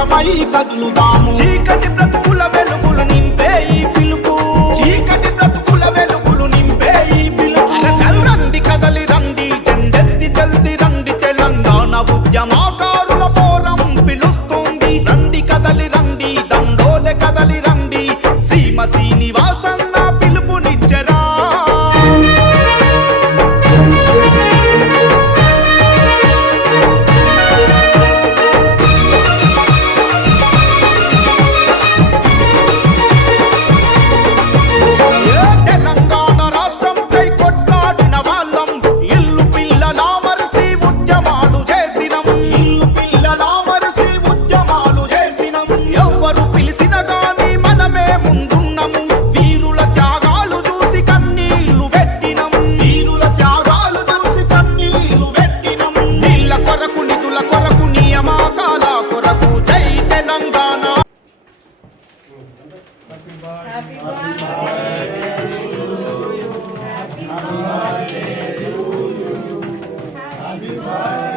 ఏకమై కదులుదాము చీకటి బ్రతుకుల వెలుగు divine.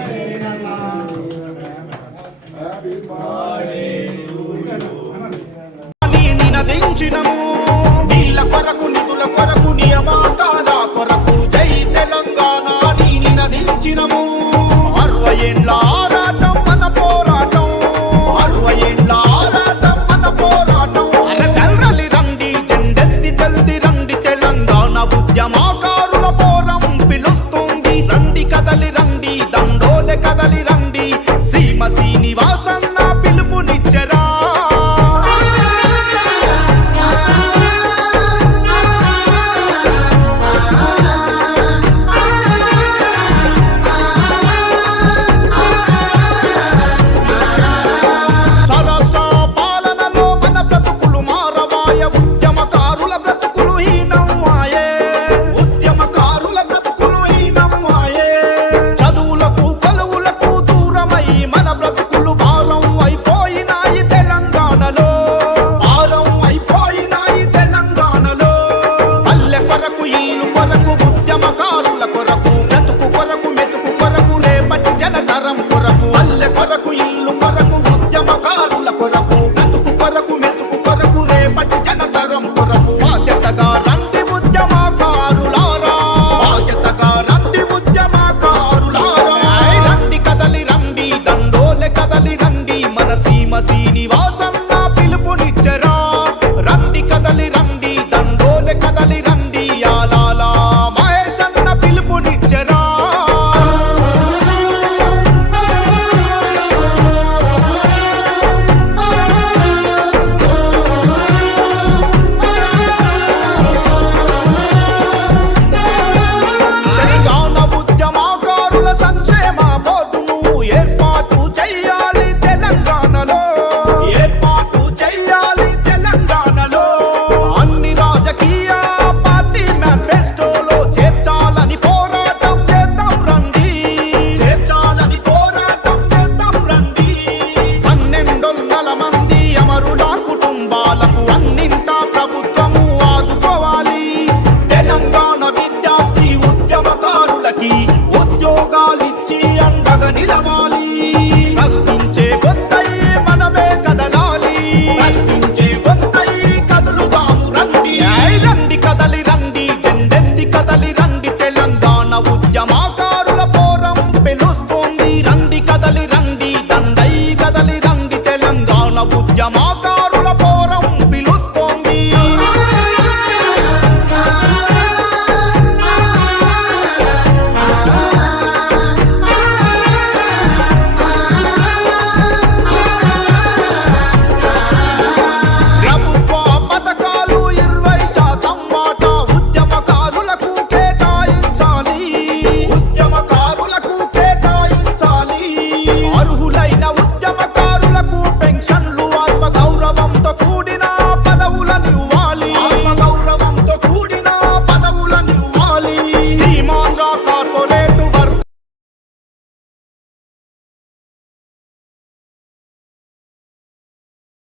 Nila Bali.